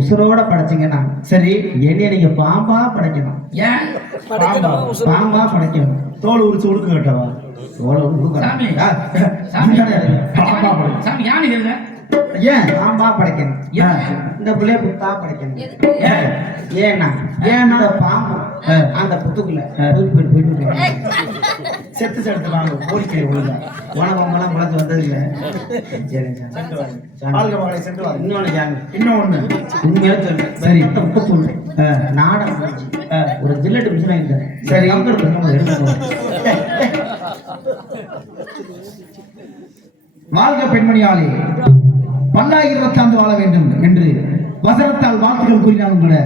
உசுரோட படைச்சிங்கன்னா சரி, என்னைய நீங்க பாம்பா படைக்கணும். ஏன் பாம்பா படைக்கணும்? தோல் உரிச்சு உடுக்க கட்டவா? தோலை உடுக்க ஏன் பாம்பா படைக்கணும்? இந்த பிள்ளைய புத்தா படைக்கணும். ஏன்னா ஏன்னா பாம்பு அந்த புத்துக்குள்ள செத்து செடுத்துவாங்க. கோரிக்கை ஒழுங்க உணவங்கெல்லாம் முளைச்சு வந்தது இல்லை. இன்னொன்னு உண்மையா சொல்லு. சரி இப்ப சொல்லு. நாடகம் ஒரு ஜில்லட்டு மிஷின் வாங்கிட்டேன். சரி வாழ்க பெண்மணியாலே பல்லாயிரத்து ஆண்டு வாழ வேண்டும் என்று வசனத்தால் வாழ்த்துக்கள் கூறினாலும் கூட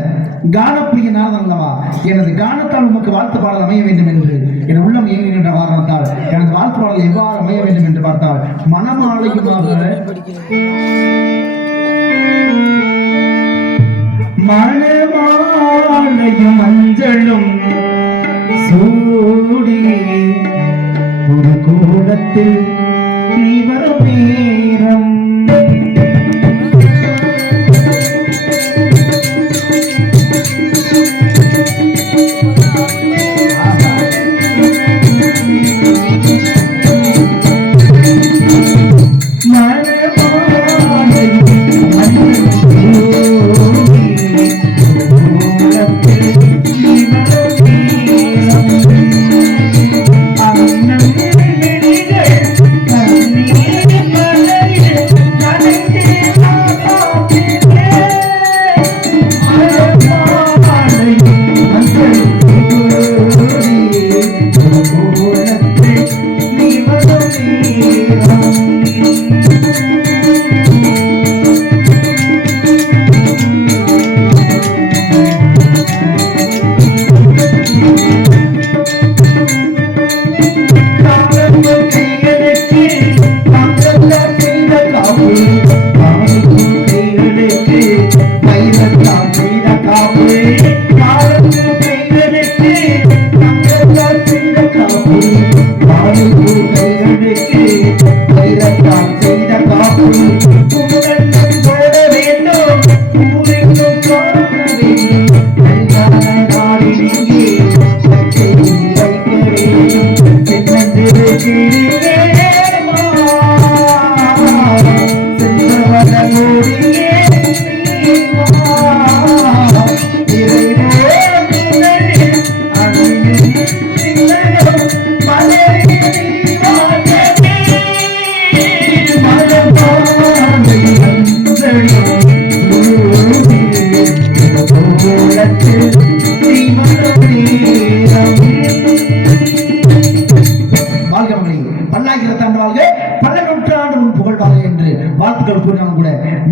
கானப்பிரிய நாரதன் அல்லவா எனது கானத்தால் உமக்கு வாழ்த்து பாடல் அமைய வேண்டும் என்று என் உள்ளம் இயங்குகின்ற காரணத்தால் எனது வாழ்த்து பாடல் எவ்வாறு அமைய வேண்டும் என்று பார்த்தால் மனமாலையுமாக மனமாலையும் மஞ்சளும் சூடி ஒரு கூடத்தில் நீ வரும் நேரம்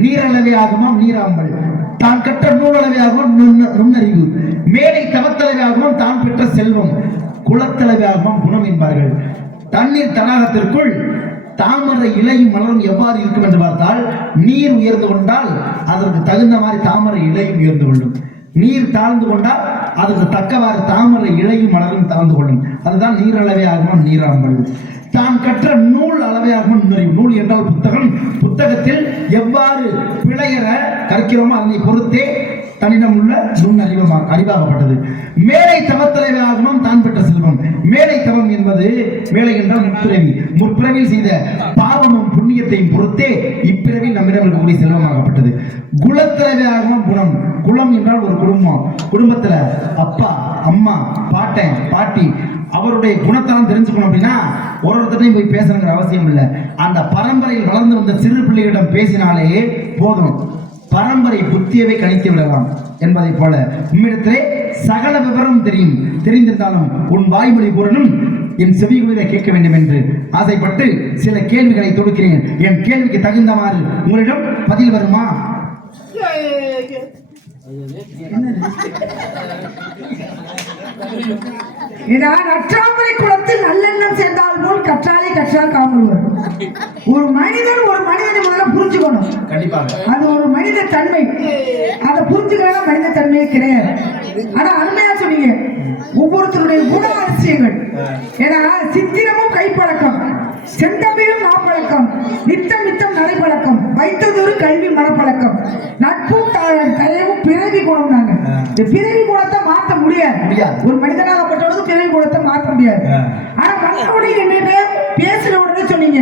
நீரளவையாகவும் நீராம்பல் தான் கற்ற நூலளவையாகவும் நுண்ணறிவு மேலை தவத்தளவையாகவும் தான் பெற்ற செல்வம் குலத்தளவையாகவும் குணம் என்பார்கள். தண்ணீர் தடாகத்திற்குள் தாமரை இலையும் மலரும் எவ்வாறு இருக்கும் என்று பார்த்தால் நீர் உயர்ந்து கொண்டால் அதற்கு தகுந்த மாதிரி தாமரை இலையும் உயர்ந்து கொள்ளும். நீர் தாழ்ந்து கொண்டால் அதற்கு தக்கவாறு தாமரை இலையும் மலரும் தாழ்ந்து கொள்ளும். அதுதான் நீரளவையாகவும் நீராம்பல். தான் கற்ற நூல் அளவையாகவும் நுண்ணறிவு. நூல் என்றால் புத்தகம். புத்தகத்தில் எவ்வாறு பிழையற கற்கிறோமோ அதனை பொறுத்தே தன்னிடம் உள்ள அறிவாகப்பட்டது. மேலை தவத்தலைவாகவும் தான் பெற்ற செல்வம். மேலை தவம் என்பது மேலை என்றால் முற்பிறவி. முற்பிறவில் செய்த பாவமும் புண்ணியத்தையும் பொறுத்தே இப்பிறவில் நம்மிடம் இருக்கக்கூடிய செல்வமாகப்பட்டது. குலத்தலைவாகவும் குணம். குலம் என்றால் ஒரு குடும்பம். குடும்பத்துல அப்பா அம்மா பாட்டன் பாட்டி அவருடைய குணத்தெல்லாம் தெரிஞ்சுக்கணும் அப்படின்னா ஒருத்தரையும் போய் பேசணுங்கிற அவசியம் இல்லை. அந்த பரம்பரையில் வளர்ந்து வந்த சிறு பிள்ளைகளிடம் பேசினாலே போதும், பரம்பரை புத்தியவை கணித்து விடலாம் என்பதை போல உம்மிடத்திலே சகல விவரம் தெரிந்திருந்தாலும் உன் வாய்மொழி பூரனும் என் செவிகளிலே கேட்க வேண்டும் என்று ஆசைப்பட்டு சில கேள்விகளை தொடுக்கிறேன். என் கேள்விக்கு தகுந்தமாறு உங்களிடம் பதில் வருமா? நற்றாமரை குளத்தில் நல்லெண்ணம் சேர்ந்தால் போல் கற்றாலே கற்றால் காமல்வர். ஒரு மனிதனை முதல்ல புரிஞ்சுக்கணும். அது ஒரு மனித தன்மை. அதை புரிஞ்சுக்கலாம் மனித தன்மையே கிடையாது. ஆனா அருமையா சொன்னீங்க ஒவ்வொருத்தருடைய குண அதிசயங்கள். ஏன்னா சித்திரமும் கைப்பழக்கம், செந்தமிழும் நாப்பழக்கம், நித்தம் நித்தம் நடைப்பழக்கம், வைத்ததொரு கல்வி மனப்பழக்கம், நட்பும் தயவும் பிறவி குணம். நாங்க இந்த பிறவி குணத்தை மாற்ற முடியாது. ஒரு மனிதனாகப்பட்டவனுக்கு பிறவி குணத்தை மாற்ற முடியாது. ஆனா மற்றவடைய என்னிட்ட பேசுற உடனே சொன்னீங்க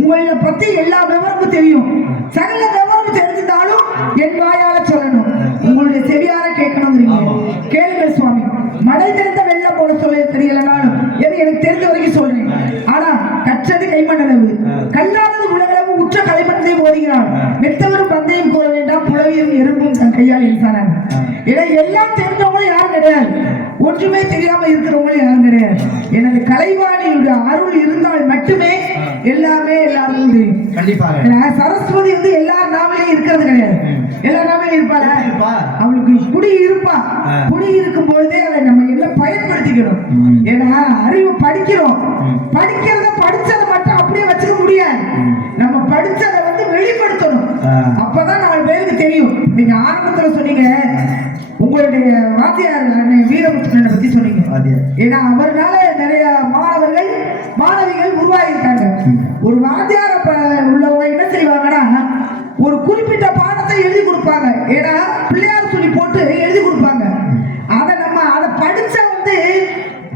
உங்களை பத்தி எல்லா விவரமும் தெரியும். சகல விவரமும் தெரிஞ்சிருந்தாலும் என் வாயால சொல்லணும், உங்களுடைய செவியார கேட்கணுங்கிறீங்க. கேளுங்கள் சுவாமி. மழை தெரிந்த வெள்ளம் போல சொல்ல தெரியலனாலும் எது எனக்கு தெரிஞ்ச வரைக்கும் சொல்றேன். ஆனா கற்றது கைமண்ணளவு, கல்லாதது உலகளவு, உற்ற கலைமண்ணத்தை போதுகிறான். மெத்தவரும் பந்தயம் கூற வேண்டாம், புலவியும் எறும்பும் தன் கையால் எழுத்தானாங்க. ஏன்னா எல்லாம் தெரிஞ்சவங்களும் யாரும் கிடையாது, ஒன்றுமே தெரியாம இருக்கிறவங்களும் யாரும் கிடையாது. எனது கலைவாணியுடைய அருள் இருந்தால் மட்டுமே எல்லாமே எல்லாருக்கும் தெரியும். சரஸ்வதி வந்து எல்லார் நாவிலையும் இருக்கிறது கிடையாது. எல்லா நாவிலையும் இருப்பாளா? அவளுக்கு குடி இருப்பா. குடி இருக்கும் பொழுதே அவன் பயன்படுத்திக்கணும். ஏன்னா அறிவு படிக்கிறோம், படிச்சதை மட்டும் அப்படியே வச்சுக்க முடியாது. நம்ம படிச்சதை வந்து வெளிப்படுத்தணும். அப்பதான் 4 பேருக்கு தெரியும். நீங்க ஆரம்பத்துல சொன்னீங்க உங்களுடைய வாத்தியார் வீரமுத்துனை பத்தி சொன்னீங்க. ஏன்னா அவர்னால நிறைய மாணவிகள் உருவாகிட்டாங்க. ஒரு வாத்தியார உள்ளவங்க என்ன செய்வாங்கன்னா ஒரு குறிப்பிட்ட பாடத்தை எழுதி கொடுப்பாங்க. ஏன்னா பிள்ளையார் சொல்லி போட்டு எழுதி கொடுப்பாங்க. அதை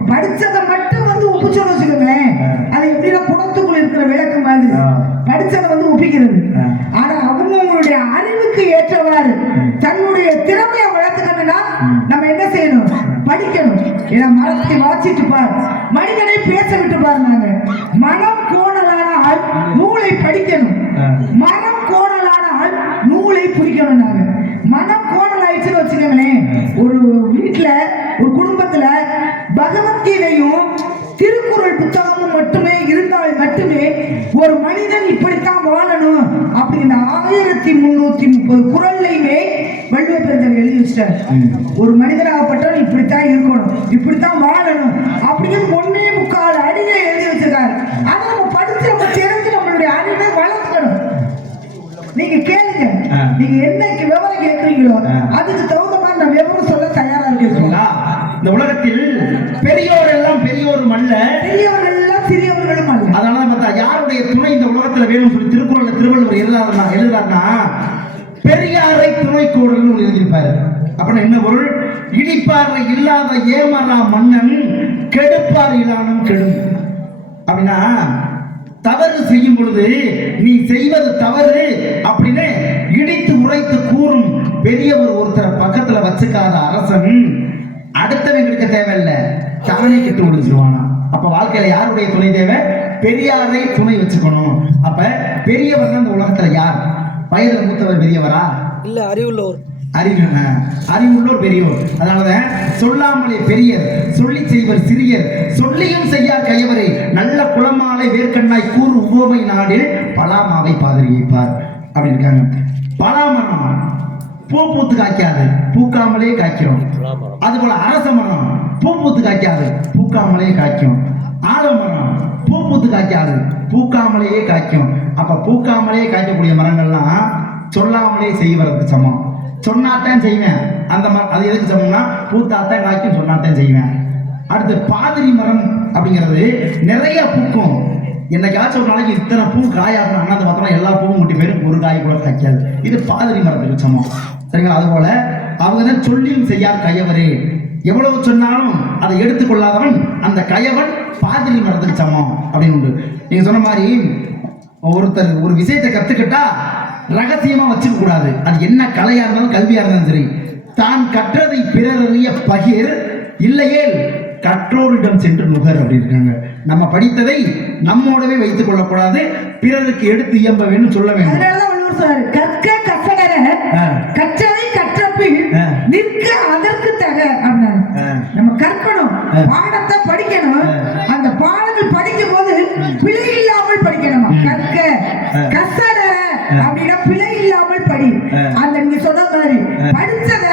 படிச்சதை மட்டும் வந்து ஒப்பிச்சோன்னு வச்சுக்கோங்களேன், அது எப்படின்னா குடத்துக்குள்ள இருக்கிற விளக்கு மாதிரி படிச்சதை வந்து ஒப்பிக்கிறது. ஆனா அவங்களுடைய அறிவுக்கு ஏற்றவாறு தன்னுடைய திறமையை வளர்த்துக்கணும்னா நம்ம என்ன செய்யணும்? படிக்கணும். ஏன்னா மரத்தை வாசிட்டு பார், மனிதனை பேச விட்டு பாருங்க. மனம் கோணலானால் நூலை படிக்கணும், மனம் கோணலானால் நூலை பிடிக்கணும். நாங்க மனம் கோணல் ஆயிடுச்சுன்னு வச்சுக்கோங்களேன், ஒரு வீட்டுல ஒரு குடும்பத்துல பகவத்கீதையும் திருக்குறள் புத்தகமும் மட்டுமே இருந்தால் மட்டுமே ஒரு மனிதன் இப்படித்தான் வாழணும் அப்படிங்கிற 1330 குறள்லையுமே வள்ளுவர் பெருந்தகை எழுதி வச்சிட்டார். ஒரு மனிதனாகப்பட்டவன் இப்படித்தான் இருக்கணும், இப்படித்தான் வாழணும் அப்படிங்கிறது 1.25 அடியை எழுதி வச்சிருக்காரு. அதை நம்ம படிச்சு நம்ம தெரிஞ்சு நம்மளுடைய அறிவை வளர்க்கணும். நீங்க கேளுங்க, நீங்க என்னைக்கு விவரம் கேட்கறீங்களோ அதுக்கு தகுந்த மாதிரி நான் விவரம் சொல்ல தயாரா இருக்கீங்களா? இந்த உலகத்தில் பெரியோர் எல்லாம் பெரியோரும் அல்ல, பெரியவர்கள் எல்லாம் சிறியவர்களும் அல்ல. அதனால பார்த்தா யாருடைய துணை இந்த உலகத்துல வேணும்னு சொல்லி திருக்குறள்ல திருவள்ளுவர் எழுதுறாருன்னா பெரியாரை துணை கோடல்னு எழுதியிருப்பாரு. அப்படின்னா என்ன பொருள்? இடிப்பாறை இல்லாத ஏமரா மன்னன் கெடுப்பார் இல்லானும் கெடும். அப்படின்னா தவறு செய்யும் பொழுது நீ செய்வது தவறு அப்படின்னு இடித்து உரைத்து கூறும் பெரியவர் ஒருத்தர் பக்கத்துல வச்சுக்காத அரசன் அடுத்தவன் கிடைக்க தேவையில்லை, தானே கெட்டு முடிச்சிருவானா. அப்ப வாழ்க்கையில யாருடைய துணை தேவை? பெரியாரை துணை வச்சுக்கணும். அப்ப பெரியவர் தான் இந்த உலகத்துல யார்? வயதுல மூத்தவர் பெரியவரா? இல்ல, அறிவுள்ளோர். அறிவுள்ளோர் பெரியோர். அதனாலதான் சொல்லாமலே பெரியர், சொல்லி செய்வர் சிறியர், சொல்லியும் செய்யார் கையவரே, நல்ல குளமாலை வேர்க்கண்ணாய் கூறு உவமை நாடில் பலாமாவை பாதிரி வைப்பார் அப்படின்னு இருக்காங்க. பலாமரம் பூ பூத்து காய்க்காது, பூக்காமலே காய்க்கும். அது போல அரச மரம் பூ பூத்து காய்க்காது, பூக்காமலே காய்க்கும். ஆலமரம் பூ பூத்து காய்க்காது, பூக்காமலேயே காய்க்கும். அப்ப பூக்காமலே காய்க்கக்கூடிய மரங்கள்லாம் சொல்லாமலே செய்வதற்கு சமம். சொன்னாத்தான் செய்வேன் அந்த மரம். அது எதுக்கு சமம்னா பூத்தாத்தான் காய்க்கும், சொன்னாத்தான் செய்வேன். அடுத்து பாதிரி மரம் அப்படிங்கிறது நிறைய பூக்கும். என்னைக்காச்சும் ஒரு நாளைக்கு இத்தனை பூ காயாகணும், அண்ணாந்து பார்த்தோம்னா எல்லா பூவும் முட்டி போயிடும், ஒரு காய் கூட காய்க்காது. இது பாதிரி மரத்துக்கு சமம். சரிங்களா? அதுபோல அவங்க தான் சொல்லியும் செய்யார் கயவரே, எவ்வளவு சொன்னாலும் அதை எடுத்துக்கொள்ளாதவன் அந்த கயவன் பாதிரி மரத்துக்கு சமம் அப்படின்னு உண்டு. நீங்க சொன்ன மாதிரி ஒருத்தர் ஒரு விஷயத்தை கத்துக்கிட்டா ரகசியமா வச்சுக்க கூடாது. அது என்ன கலையா இருந்தாலும் கல்வியா இருந்தாலும் சரி, தான் கற்றதை பிறரறிய பகிர், இல்லையே கற்றோரிடம் சென்று நுகர் அப்படி இருக்காங்க. நம்ம படித்ததை நம்மோடவே வைத்துக் கொள்ளக்கூடாது, பிறருக்கு எடுத்து இயம்ப வேண்டும், சொல்ல வேண்டும். கற்க கற்றடர கற்றதை கற்றபின் நிற்க அதற்கு தக. நம்ம கற்கணும், பாடத்தை படிக்கணும். அந்த பாடங்கள் படிக்கும் போது பிழை இல்லாமல் படிக்கணுமா? கற்க கற்றடர அப்படின்னா பிழை இல்லாமல் படி. அந்த நீங்க சொன்ன மாதிரி படிச்சத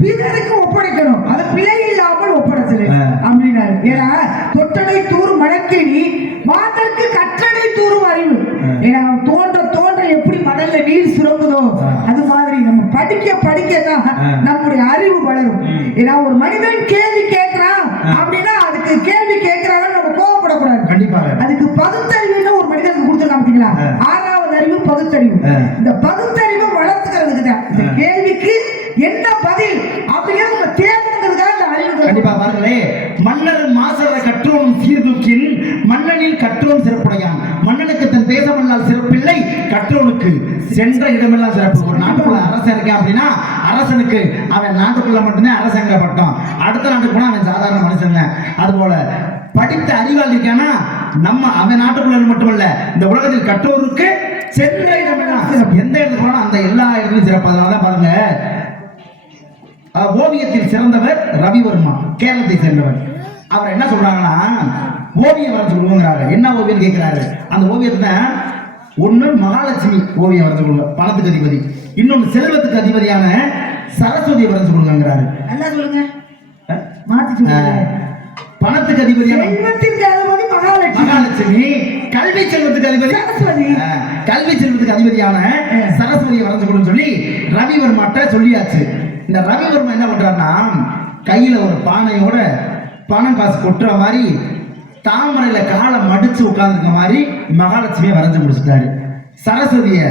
பிறருக்கு ஒப்படைக்கணும், அது பிழை இல்லாமல் ஒப்படைச்சது அப்படின்னாரு. ஏன்னா தொட்டடை தூரும் மடக்கேணி மாதற்கு கற்றடை தூரும் அறிவு. ஏன்னா தோன்ற எப்படி மணல்ல நீர் சுரங்குதோ அது மாதிரி நம்ம படிக்கதான் நம்முடைய அறிவு வளரும். ஏன்னா ஒரு மனிதன் கேள்வி கேட்கிறான் அப்படின்னா அதுக்கு கேள்வி கேட்கிறாங்க நம்ம கோவப்படக்கூடாது. கண்டிப்பாக அதுக்கு பகுத்தறிவுன்னு ஒரு மனிதனுக்கு கொடுத்துருக்காங்க. 6வது அறிவு பகுத்தறிவு. இந்த பகுத்தறிவை வளர்த்துக்கிறதுக்கு தான் இந்த கேள்விக்கு என்ன பதில் அப்படிங்கிறது நம்ம தேர்ந்தெடுக்கிறதுக்காக இந்த அறிவு. கண்டிப்பா பாருங்களே, மன்னர் மாசற கற்றோன் சீர்தூக்கின் மன்னனில் கற்றோன் சிறப்புடையான். மன்னனுக்கு தன் தேசமல்லால் சிறப்பில்லை, கற்றோனுக்கு சென்ற இடமெல்லாம் சிறப்பு. ஒரு நாட்டுக்குள்ள அரசன் இருக்கேன் அப்படின்னா அரசனுக்கு அவன் நாட்டுக்குள்ள மட்டும்தான் அரசங்க பட்டம், அடுத்த நாட்டுக்கு போனா அவன் சாதாரண மனுஷன். அதுபோல படித்த அறிவாளி இருக்கானா நம்ம அவன் நாட்டுக்குள்ள மட்டுமல்ல இந்த உலகத்தில் கற்றோருக்கு சென்ற இடமெல்லாம் சிறப்பு. எந்த இடத்துக்கு போனா அந்த எல்லா இடத்துலையும் சிறப்பு. அதனாலதான் பாருங்க, ஓவியத்தில் சிறந்தவர் ரவிவர்மா, கேரளத்தை சேர்ந்தவர். அவர் என்ன சொல்றாங்கன்னா ஓவியம் வரைஞ்சு கொடுங்கிறாரு. என்ன ஓவியம் கேட்கிறாரு? அந்த ஓவியத்தை ஒண்ணு மகாலட்சுமி ஓவியம் வரைஞ்சு கொடுங்க, பணத்துக்கு அதிபதி. இன்னொன்னு செல்வத்துக்கு அதிபதியான சரஸ்வதி வரைஞ்சு கொடுங்கிறாரு. நல்லா சொல்லுங்க. மாத்தி சொல்லுங்க. பணத்துக்கு அதிபதியான செல்வத்திற்கு அதிபதி மகாலட்சுமி. மகாலட்சுமி. கல்வி செல்வத்துக்கு அதிபதி சரஸ்வதி. கல்வி செல்வத்துக்கு அதிபதியான சரஸ்வதியை வரைஞ்சு கொடுன்னு சொல்லி ரவிவர்மாட்ட சொல்லியாச்சு. இந்த ரவிவர்மா என்ன பண்றாருன்னா கையில ஒரு பானையோட பணம் காசு கொட்டுற மாதிரி தாமரையில காலை மடிச்சு உட்கார்ந்துருக்க மாதிரி மகாலட்சுமியை வரைஞ்சு முடிச்சுட்டாரு. சரஸ்வதிய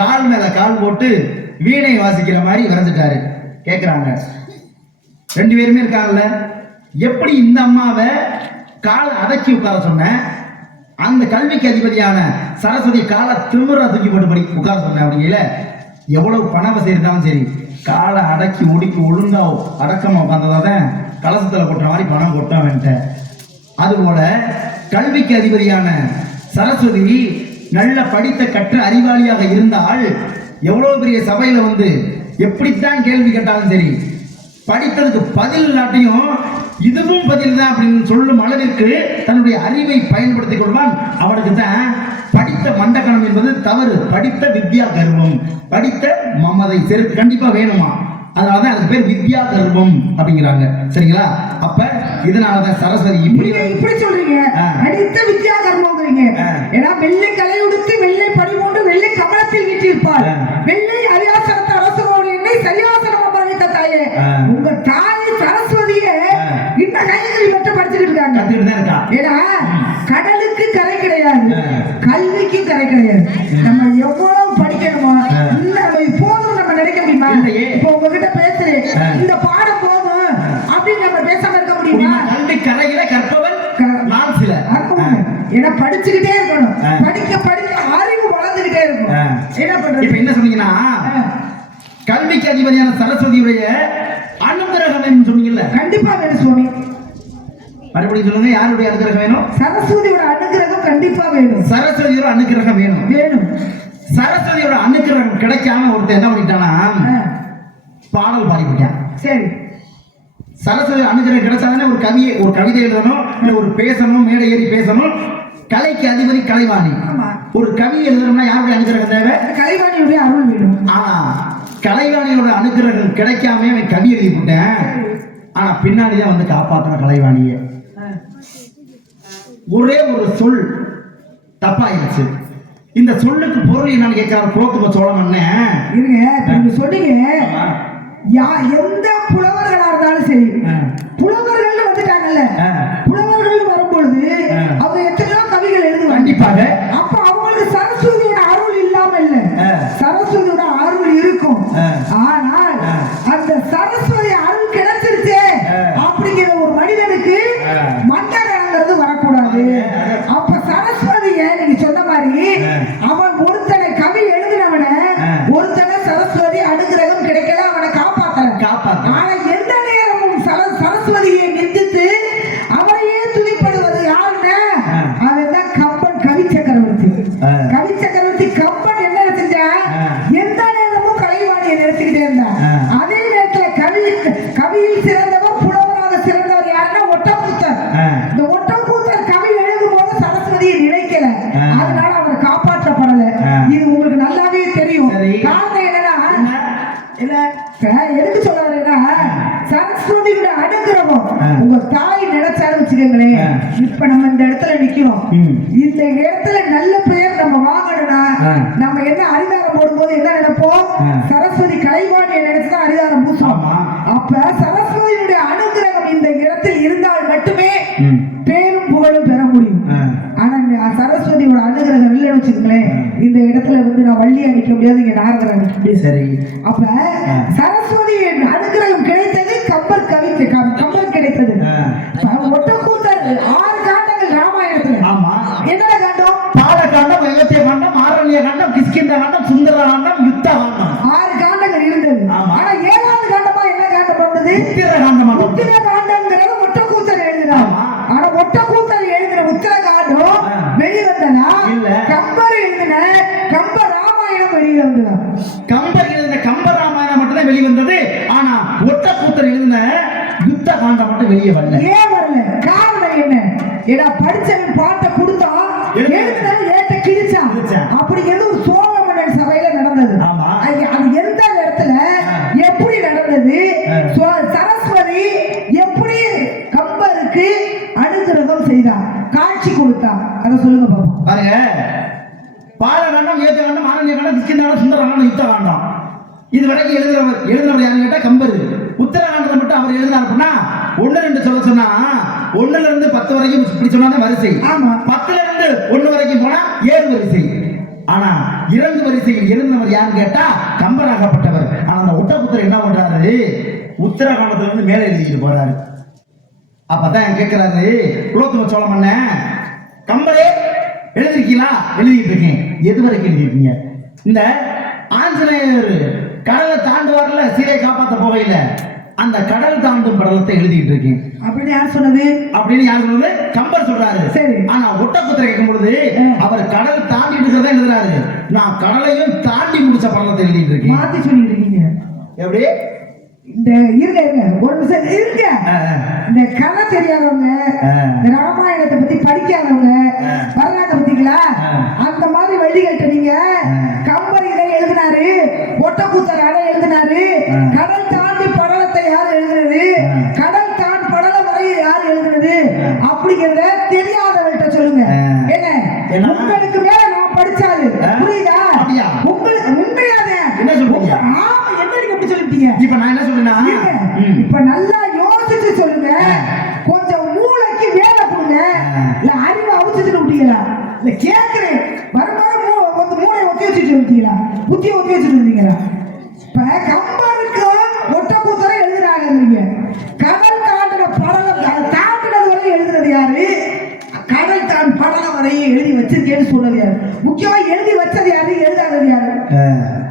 கால் மேல கால் போட்டு வீணை வாசிக்கிற மாதிரி வரைஞ்சிட்டாரு. கேக்குறாங்க, ரெண்டு பேருமே இருக்காங்கல்ல, எப்படி இந்த அம்மாவை காலை அடக்கி உட்கார சொன்ன, அந்த கல்விக்கு அதிபதியான சரஸ்வதி காலை திமிரா தூக்கி போட்டு படி உட்கார சொன்ன அப்படிங்கல, எவ்வளவு பண வசதி இருந்தாலும் சரி காலை அடக்கி ஒடுக்கி ஒழுங்கா அடக்கமா உட்கார்ந்ததான் கலசத்துல கொட்டுற மாதிரி பணம் கொட்ட வேண்டேன். அதுபோல கல்விக்கு அதிபதியான சரஸ்வதி நல்ல படித்த கற்ற அறிவாளியாக இருந்தால் எவ்வளவு பெரிய சபையில வந்து எப்படித்தான் கேள்வி கேட்டாலும் சரி படித்ததுக்கு பதில் நாட்டையும் இதுவும் பதில் தான் அப்படின்னு சொல்லும் அளவிற்கு தன்னுடைய அறிவை பயன்படுத்திக் கொள்வான். அவனுக்கு தான் படித்த மண்டக்கணம் என்பது தவறு. படித்த வித்யா கர்வம், படித்த மமதை செருக்கு கண்டிப்பா வேணுமா. அதனாலதான் அதுக்கு பேர் வித்யா கர்வம் அப்படிங்கிறாங்க. சரிங்களா? அப்ப இதனாலதான் சரஸ்வதி இப்படி சொல்றீங்க. படித்த வித்யா கர்வம்ங்கிறீங்க. ஏன்னா வெள்ளை கலை உடுத்து வெள்ளை படி கொண்டு வெள்ளை கமலத்தில் வீட்டிருப்பாள். வெள்ளை அரியாசனத்தை அரசனோடு என்னை சரியாசனம் அம்பாவித்த தாயே. உங்க தாய் சரஸ்வதியே இந்த கைகளில் மட்டும் படிச்சுட்டு இருக்காங்க. ஏன்னா கடலுக்கு கரை கிடையாது, கல்விக்கு கரை கிடையாது. நம்ம எவ்வளவு படிக்கணுமோ நம்ம போதும் நம்ம நினைக்க முடியுமா? இப்போ உங்ககிட்ட பேசுறேன், இந்த பாடம் போதும் அப்படின்னு நம்ம பேசாம இருக்க முடியுமா? கல்வி கரையில கற்பவன் நான் சில. ஏன்னா படிச்சுக்கிட்டே இருக்கணும். படிக்க படிக்க அறிவு வளர்ந்துகிட்டே இருக்கும். என்ன பண்றது? இப்ப என்ன சொன்னீங்கன்னா கல்விக்கு அதிபதியான சரஸ்வதியுடைய அனுகிரகம் சொன்னீங்கல்ல, கண்டிப்பா வேணும் சுவாமி. மறுபடியும் சொல்லுங்க, யாருடைய அனுகிரகம் வேணும்? சரஸ்வதியோட அனுகிரகம் கண்டிப்பா வேணும். சரஸ்வதியோட அனுகிரகம் வேணும். வேணும். சரஸ்வதியோட அனுகிரகம் கிடைக்காம ஒருத்தர் என்ன பண்ணிட்டானா பாடல் பாடிவிட்டான். சரி, சரஸ்வதி அனுகிரகம் கிடைச்சாதானே ஒரு கவிதை எழுதணும், இல்ல ஒரு பேசணும், மேடை ஏறி பேசணும். கலைக்கு அதிபதி கலைவாணி. ஒரு கவி எழுதணும்னா யாருடைய அனுகிரகம் தேவை? கலைவாணியுடைய அருள் வேணும். கலைவாணியோட அனுகிரகம் கிடைக்காம அவன் கவி எழுதி விட்டேன். ஆனா பின்னாடிதான் வந்து காப்பாத்தின கலைவாணிய. ஒரே ஒரு சொல் தப்பாயிருச்சு. இந்த சொல்லுக்கு பொருள் என்னன்னு கேட்கிறார் குலோத்துங்க சோழன் அண்ணன். இருங்க, நீங்க சொன்னீங்க எந்த புலவர்களா இருந்தாலும் சரி, புலவர்கள் வந்துட்டாங்கல்ல, புலவர்கள் வரும்பொழுது அவங்க எத்தனையோ கவிகள் எழுதுவாங்க. கண்டிப்பாக. அப்ப அவங்களுக்கு சரஸ்வதியோட அருள் இல்லாம இல்ல, சரஸ்வதியோட அருள் இருக்கும். ஆனால் அந்த சரஸ்வதி அருள் கிடைச்சிருச்சே அப்படிங்கிற ஒரு மனிதனுக்கு மண்டகங்கிறது வரக்கூடாது. அப்ப சரஸ்வதிய நீங்க சொன்ன மாதிரி அவன் ஒருத்தனை கவி எழுதினவன ஒருத்தனை சரஸ்வதி அனுகிரகம் கிடைக்கல, அவனை காப்பாத்தல. ஆனா எந்த நேரமும் சரஸ்வதியை நிந்தித்து அவரையே துதிப்படுவது யாருன்னு, அவன் தான் கம்பன். கவி சக்கரவர்த்தி. கவி சக்கரவர்த்தி கம்பன் என்ன செஞ்சா, எந்த நேரமும் கலைவாணியை நிறுத்திக்கிட்டே இருந்தான். அதே நேரத்துல கவியில் சிறந்தவர் புலவராக சிறந்தவர் யாருன்னா ஒட்டக்கூத்தர். இந்த ஒட்டக்கூத்தர் கவி எழுதும் போது சரஸ்வதியை நினைக்கல, அதனால அவர் காப்பாற்றப்படல. இது உங்களுக்கு நல்லாவே தெரியும். காரணம் என்னன்னா, எதுக்கு சொல்ல வரேன்னா, சரஸ்வதியோட அனுகிரகம் உங்க தாய் நினைச்சாலும் வச்சுக்கோங்களேன். இப்ப நம்ம இந்த இடத்துல நிக்கிறோம், இந்த இடத்துல நல்ல பெயர் நம்ம வாங்கணும்னா நம்ம என்ன அரிதாரம் போடும்போது என்ன நினைப்போம்? சரஸ்வதி கலைவாணியை நினைச்சுதான் அரிதாரம் பூசுவோம். அப்ப சரஸ்வதியுடைய அனுகிரகம் இந்த இடத்தில் இருந்தால் மட்டுமே பேரும் புகழும் பெற முடியும். ஆனா சரஸ்வதியோட அனுகிரகம் இல்லைன்னு வச்சுக்கோங்களேன், இந்த இடத்துல வந்து நான் வள்ளியா நிக்க முடியாது, இங்க நாரதரா நிக்க முடியாது. சரி, அப்ப சரஸ்வதியின் அனுகிரகம் கிடைத்தது கம்பர் கவிக்கு. கம்பர் கிடைத்தது ஒட்டக்கூத்தர் 6 காண்டங்கள் ராமாயணத்துல. ஆமா, என்ன காண்டம்? பாலகாண்டம், அயோத்திய காண்டம், ஆரண்ய காண்டம், கிஷ்கிந்த காண்டம், சுந்தர காண்டம், யுத்த காண்டம். 6 காண்டங்கள் இருந்தது. ஆனா 7வது காண்டமா என்ன காண்டம் வந்தது? உத்திர காண்டம். உத்திர காண்டம்ங்கிறது ஒட்டக்கூத்தர் எழுதினார். ஆனா ஒட்டக்கூத்தர் எழுதின உத்திர காண்டம் வெளிவந்ததா இல்ல கம்பர் எழுதின கம்ப ராமாயணம் வெளியில வந்ததா? கம்பர் எழுதின கம்ப ராமாயணம் மட்டும் தான் வெளிவந்தது. ஆனா ஒட்டக்கூத்தர் எழுதின யுத்த காண்டம் மட்டும் வெளியே வரல. ஏன் வரல? காரணம் என்ன? ஏடா படிச்சவன் பாட்டை கொடுத்தா எழுதினவன் ஏட்ட கிழிச்சான். அப்படிங்கிறது ஒரு சோழ மன்னன் சபையில நடந்தது. அது எந்த இடத்துல எப்படி நடந்தது? சரஸ்வதி எப்படி கம்பருக்கு அனுகிரகம் செய்தார், காட்சி கொடுத்தார். அதை சொல்லுங்க பாப்போம். பாருங்க, பால காண்டம், ஏத்த காண்டம், ஆனந்திய காண்டம், கிஷ்கிந்தாண்டம், சுந்தர காண்டம், யுத்த காண்டம், இது வரைக்கும் எழுதினவர் யாருன்னு கேட்டா கம்பர். உத்தரகாண்டத்தை மட்டும் அவர் எழுதினார் அப்படின்னா 1 2 சொல்ல சொன்னா 1ல இருந்து 10 வரைக்கும் இப்படி சொன்னா வரிசை. ஆமா. 10ல இருந்து 1 வரைக்கும் போனா 7 வரிசை. ஆனா 2 வரிசையில் எழுதினவர் யாருன்னு கேட்டா கம்பராகப்பட்டவர். ஆனா அந்த ஒட்டப்புத்தர் என்ன பண்றாரு, உத்தரகாண்டத்துல இருந்து மேலே எழுதிட்டு போறாரு. அப்பதான் கேட்கிறாரு, குலோத்துங்க சோழ மன்னன், கம்பரே எழுதிருக்கீங்களா? எழுதிட்டு இருக்கேன். எது வரைக்கும் எழுதிருக்கீங்க? இந்த ஆஞ்சநேயர் கடலை தாண்டுவார்ல, சீரை காப்பாத்த போகையில அந்த கடல் தாண்டும் படலத்தை எழுதிட்டு இருக்கேன் அப்படின்னு யார் சொன்னது? அப்படின்னு யார் சொன்னது? கம்பர் சொல்றாரு. சரி. ஆனா ஒட்டப்புத்தரை கேட்கும் பொழுது அவர் கடல் தாண்டிட்டு இருக்கிறதா எழுதுறாரு. நான் கடலையும் தாண்டி முடிச்ச படலத்தை எழுதிட்டு இருக்கேன். மாத்தி சொல்லிட்டு இருக்கீங்க. எப்படி? இந்த இருங்க ஒரு நிமிஷம் இருங்க. இந்த கதை தெரியாதவங்க, இந்த ராமாயணத்தை பத்தி படிக்காதவங்க வரலாற்றை பத்திங்களா, அந்த மாதிரி வழிகள்ட்ட நீங்க கம்பர் இதை எழுதினாரு, ஒட்டக்கூத்தரால எழுதினாரு, கடல் தாண்டி படலத்தை யார் எழுதுனது, கடல் தாண்டி படலம் வரை யார் எழுதுனது அப்படிங்கிறத தெரியாதவர்கிட்ட சொல்லுங்க. என்ன உங்களுக்கு மேல நான் படிச்சாரு, புரியுதா? உங்களுக்கு உண்மையாத என்ன சொல்றீங்க? இப்ப நான் என்ன சொல்றேன்னா, இப்ப நல்லா யோசிச்சு சொல்லுங்க. கொஞ்சம் மூளைக்கு வேலை கொடுங்க. இல்ல அறிவை அவிச்சுட்டு விட்டீங்களா? இல்ல கேட்கிறேன், வரும்போது மூளை ஒத்தி வச்சுட்டு விட்டீங்களா? புத்தியை ஒத்தி வச்சுட்டு விட்டீங்களா? இப்ப கம்பருக்கு ஒட்டக்கூத்தரை எழுதுறாங்க. நீங்க கடல் தாண்டின படலம், தாண்டினது வரை எழுதுறது யாரு? கடல் தான் படலம் வரையும் எழுதி வச்சிருக்கேன்னு சொன்னது யாரு? முக்கியமா எழுதி வச்சது யாரு, எழுதாதது யாரு?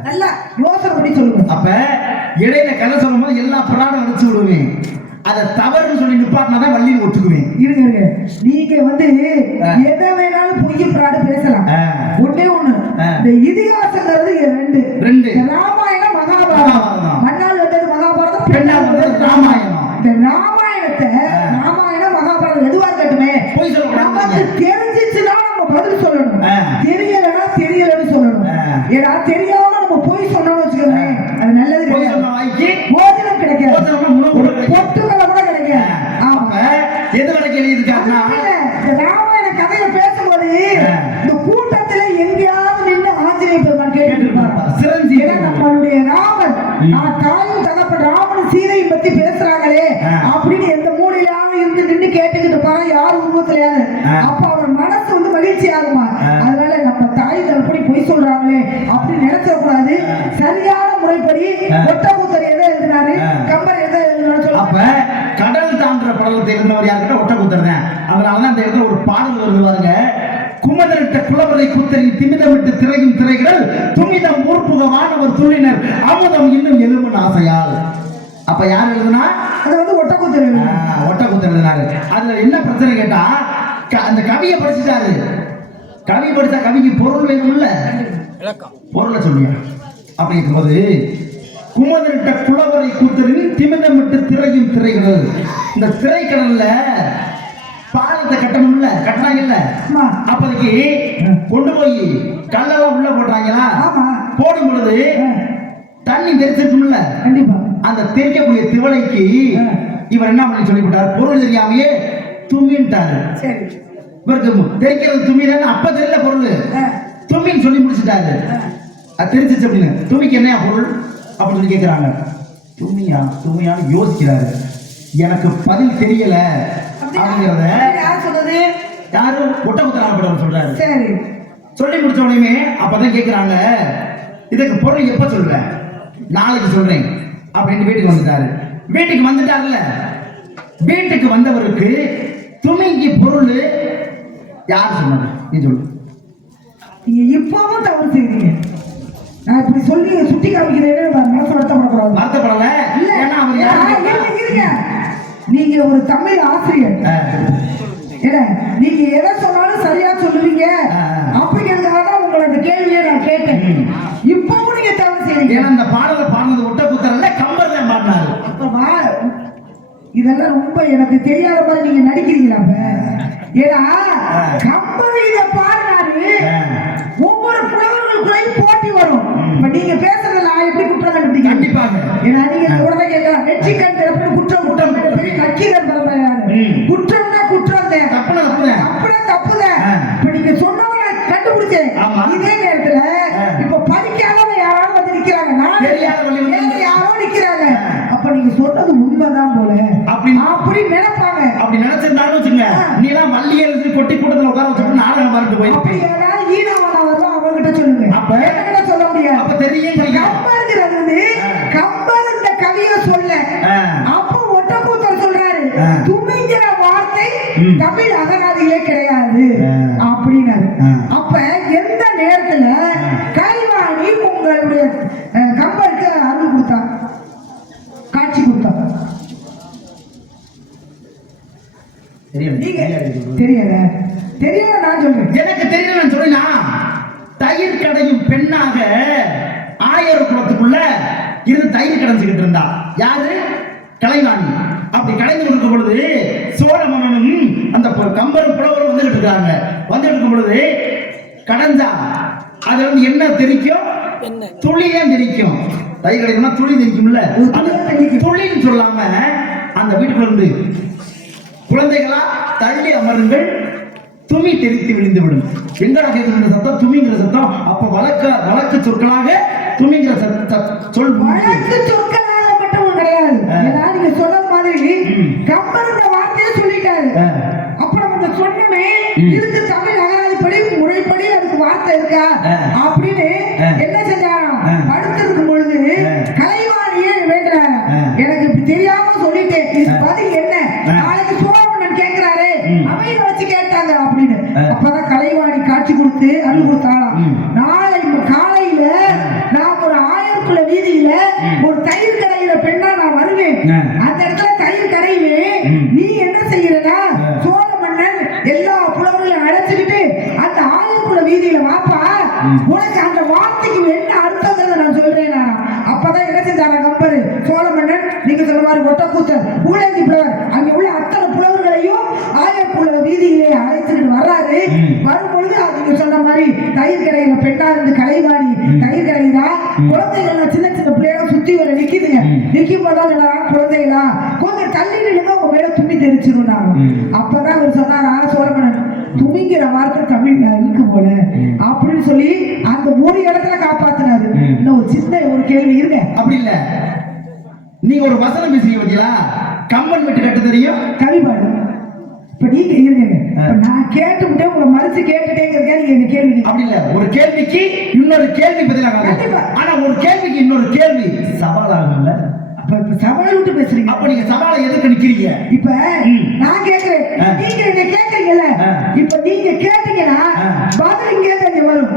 நல்லா யோசனை பண்ணி சொல்லுங்க. அப்ப இடையில கதை சொல்லும் போது எல்லா புராணம் அடிச்சு விடுவேன். அதை தவறுன்னு சொல்லி நிப்பாட்டினாதான் வள்ளின்னு ஒத்துக்குவேன். இருங்க, நீங்க எதை வேணாலும் பொய் புராடு பேசலாம். ஒண்ணே ஒண்ணு, இந்த இதிகாசங்கிறது 2. ராமாயணம், மகாபாரதம். மண்ணால் வந்தது மகாபாரதம், பெண்ணால் வந்தது ராமாயணம். இந்த ராமாயணத்தை ராமாயணம் மகாபாரதம் எதுவா இருக்கட்டுமே, நமக்கு தெரிஞ்சிச்சுன்னா நம்ம பதில் சொல்லணும், தெரியலன்னா தெரியலன்னு சொல்லணும். ஏன்னா தெரியாம நம்ம போய் சொன்னோம்னு வச்சுக்கோங்க, அது நல்லது கிடையாது, போஜனம் கிடைக்காது, பொட்டுக்களை கூட கிடைக்காது. ஆமா, எது வரைக்கும் எழுதியிருக்காருன்னா, இந்த ராமாயண கதையில பேசும்போது இந்த கூட்டத்துல எங்கேயாவது நின்று ஆஞ்சநேய பெருமான் கேட்டுருப்பாரு. நம்மளுடைய ராமன், தாயும் தகப்பன் ராமன் சீதையை பத்தி பேசுறாங்களே அப்படின்னு எந்த மூலையிலாவது இருந்து நின்று கேட்டுக்கிட்டு பாரு, யார் உருவத்திலையாவது. அப்ப அவர் மனசு மகிழ்ச்சி ஆகுமா? அதனால நம்ம தாய் தகப்படி பொய் சொல்றாங்களே அப்படின்னு நினைச்சிடக்கூடாது. சரியான முறைப்படி ஒட்டக்கூத்தர் எதை எழுதினாரு, கம்பர் எதை எழுதினாரு சொல்லுங்க. அப்ப கடல் தாண்டுற படலத்தை எழுதினவர் யாருக்கிட்ட? ஒட்டக்கூத்தர் தான். அதனாலதான் இந்த இடத்துல ஒரு பாடல் வருது பாருங்க. குமதரிட்ட குலவரை கூத்தரின் திமிதமிட்டு திரையும் திரைகள் துமிதம் ஊர்புக வானவர் துள்ளினர் அமுதம் இன்னும் எலும்புன்னு ஆசையால். அப்ப யார் எழுதுனா? அது ஒட்டக்கூத்தர். ஒட்டக்கூத்தர் எழுதினாரு. அதுல என்ன பிரச்சனை கேட்டா, அந்த கவியை படிச்சுட்டாரு. கவி படிச்சா கவிக்கு பொருள் வேணும்ல, பொருளை சொல்லியா? அப்படி இருக்கும்போது குமதரிட்ட குலவரை கூத்தரின் திமிதமிட்டு திரையும் திரைகள், இந்த திரைக்கடல்ல பாலத்தை கட்டணும்ல, கட்டினாங்கல்ல, அப்போதைக்கு கொண்டு போய் கல்லெல்லாம் உள்ள போட்டாங்களா? போடும் பொழுது தண்ணி தெரிச்சிருக்கும்ல, அந்த தெரிக்கக்கூடிய திவளைக்கு இவர் என்ன பண்ணி சொல்லிவிட்டார்? பொருள் தெரியாமையே தும்மின்ட்டாரு. இவருக்கு தெரிக்கிறது தும்மிதான், அப்ப தெரியல பொருள், தும்மின்னு சொல்லி முடிச்சுட்டாரு. அது தெரிஞ்சிச்சு அப்படின்னு. தும்மிக்கு என்னையா பொருள் அப்படின்னு சொல்லி கேட்கிறாங்க. தும்மியான்னு யோசிக்கிறாரு. எனக்கு பதில் தெரியல அப்படிங்கிறத யாரு? ஒட்டக்கூத்தர் சொல்றாரு. சொல்லி முடிச்ச உடனே அப்பதான் கேட்கிறாங்க, இதுக்கு பொருள் எப்ப சொல்ற? நாளைக்கு சொல்றேன் அப்படின்னு வீட்டுக்கு வந்துட்டாரு. வீட்டுக்கு வந்துட்டாருல, வீட்டுக்கு வந்தவருக்கு துணிக்கு பொருள் யார் சொன்னது? நீ சொல்லு. நீங்க இப்பவும் தவறு செய்றீங்க. நான் இப்படி சொல்லி சுட்டி காமிக்கிறேன்னு மனசு வருத்தப்படக்கூடாது. வருத்தப்படல, ஏன்னா அவர் யாரு? நீங்க ஒரு தமிழ் ஆசிரியர், நீங்க எதை சொன்னாலும் சரியா சொல்லுவீங்க அப்படிங்கிறதுக்காக உங்களை அந்த கேள்வியை நான் கேட்டேன். இப்பவும் நீங்க தவறு செய்றீங்க. ஏன்னா அந்த பாடலை பாடினது ஒட்டக்கூத்தர் கம்பர் தான் பாடினாரு. இதெல்லாம் ரொம்ப எனக்கு தெரியாத மாதிரி நீங்க நடிக்கிறீங்களா? ஏன்னா கம்பர் இதை பாடினாரு, ஒவ்வொரு புலவர்களுக்குள்ளையும் போட்டி வரும். இப்ப நீங்க பேசுறதுல நான் எப்படி குற்றம் கண்டுபிடிக்க? கண்டிப்பாக. ஏன்னா நீங்க உடனே கேட்கலாம், நெற்றிக்கண் குற்றம் குற்றம் நக்கீரன் பரம்பரையாரு குற்றம் மறந்து போய் அப்படி ஏதாவது ஈனமான வரும் அவங்ககிட்ட சொல்லுங்க. அப்ப என்கிட்ட சொல்ல முடியாது. அப்ப தெரியும் கம்பருங்கிறது வந்து கம்பர் இந்த கவியை சொல்ல அப்ப ஒட்டக்கூத்தர் சொல்றாரு துமிங்கிற வார்த்தை தமிழ் அகராதியிலே கிடையாது அப்படின்னாரு. அப்ப எந்த நேரத்துல கலைவாணி உங்களுடைய கம்பருக்கு அருள் கொடுத்தா, காட்சி கொடுத்தா? தெரியல தெரியல நான் சொல்றேன். எனக்கு தெரியல நான் சொல்றேன்னா, தயிர் கடையும் பெண்ணாக ஆயர் குலத்துக்குள்ள இருந்து தயிர் கடைஞ்சுக்கிட்டு இருந்தா யாரு? கலைவாணி. அப்படி கடைந்து கொடுக்கும் பொழுது சோழ மன்னனும் அந்த கம்பரும் புலவரும் வந்துட்டு இருக்காங்க. வந்துட்டு இருக்கும் பொழுது கடைஞ்சா அது வந்து என்ன தெரிக்கும்? துளியே தெரிக்கும். தயிர் கடைக்கும்னா துளி தெரிக்கும்ல, துளின்னு சொல்லாம அந்த வீட்டுக்குள்ள இருந்து குழந்தைகளா தள்ளி அமருங்கள், துமி தெரித்து விழுந்து விடும். எங்கடா கேட்கிற சத்தம்? துமிங்கிற சத்தம். அப்ப வழக்கு சொற்களாக துமிங்கிற சொல் வழக்கு சொற்களாக மட்டும் கிடையாது. நீங்க சொல்ற மாதிரி கம்பர் வார்த்தையை சொல்லிட்டாரு. அப்ப நம்ம சொன்னமே இதுக்கு தமிழ் அகராதிப்படி முறைப்படி அதுக்கு வார்த்தை இருக்கா அப்படின்னு என்ன செஞ்சாராம்? அடுத்திருக்கும் பொழுது கலைவாணியே வேண்டாம், எனக்கு இப்படி தெரியாம சொல்லிட்டேன், இது பதில் என்ன? நாளைக்கு சோழமன்னன் கேட்கிறாரு, அவையில வச்சு கேட்டாங்க அப்படின்னு. அப்பதான் கலைவாணி காட்சி கொடுத்து அருள் கொடுத்தாலாம். நாளை காலையில நான் ஒரு ஆயர்குல வீதியில ஒரு தயிர் கடையில பெண்ணா நான் வருவேன். அந்த இடத்துல தயிர் கடையிலே நீ என்ன செய்யறனா, சோழ மன்னன் எல்லா புலவர்களையும் அழைச்சுக்கிட்டு அந்த ஆயர்குல வீதியில வாப்பா, உனக்கு அந்த வார்த்தைக்கு என்ன அர்த்தங்கிறத நான் சொல்றேன். அப்பதான் என்ன செஞ்சாரா கம்பரு? சோழ மன்னன் நீங்க சொல்ற மாதிரி ஒட்டக்கூத்தர், பூலேந்தி புலவர், அங்க உள்ள அத்தனை புலவர்களையும் ஆயர்குல வீதியிலே அழைச்சுக்கிட்டு வர்றாரு. வரும்பொழுது நீங்க சொன்ன மாதிரி தயிர் கடையில பெண்ணா இருந்து கலைவாணி தயிர் கடையில குழந்தைகள் சின்ன சின்ன பிள்ளைகள் சுத்தி வர நிக்குதுங்க. நிக்கும் போதான் குழந்தைகளா கொஞ்சம் தள்ளி நிலுங்க, உங்க மேல துணி தெரிச்சிருந்தாங்க. அப்பதான் அவர் சொன்னாரா சோழமன்னன், துணிங்கிற வார்த்தை தமிழ்ல இருக்கு போல அப்படின்னு சொல்லி அந்த ஒரு இடத்துல காப்பாத்தினாரு. இன்னும் ஒரு சின்ன ஒரு கேள்வி இருங்க. அப்படி இல்ல, நீங்க ஒரு வசனம் பேசுறீங்க பாத்தீங்களா? கம்பன் விட்டு கட்ட தெரியும், கவிபாடு. இப்ப நீங்க இருங்க, நான் கேட்டுட்டே உங்களை மறுச்சு கேட்டுட்டே இருக்கேன். நீங்க இந்த கேள்வி அப்படி இல்ல, ஒரு கேள்விக்கு இன்னொரு கேள்வி பதிலாக, ஆனா ஒரு கேள்விக்கு இன்னொரு கேள்வி சவாலாகும்ல. அப்ப சவால் விட்டு பேசுறீங்க. அப்ப நீங்க சவாலை எதுக்கு நிக்கிறீங்க? இப்ப நான் கேக்குறேன், நீங்க என்ன கேக்குறீங்கல்ல, இப்ப நீங்க கேட்டீங்கன்னா பதில் இங்கே இருந்து வரும்.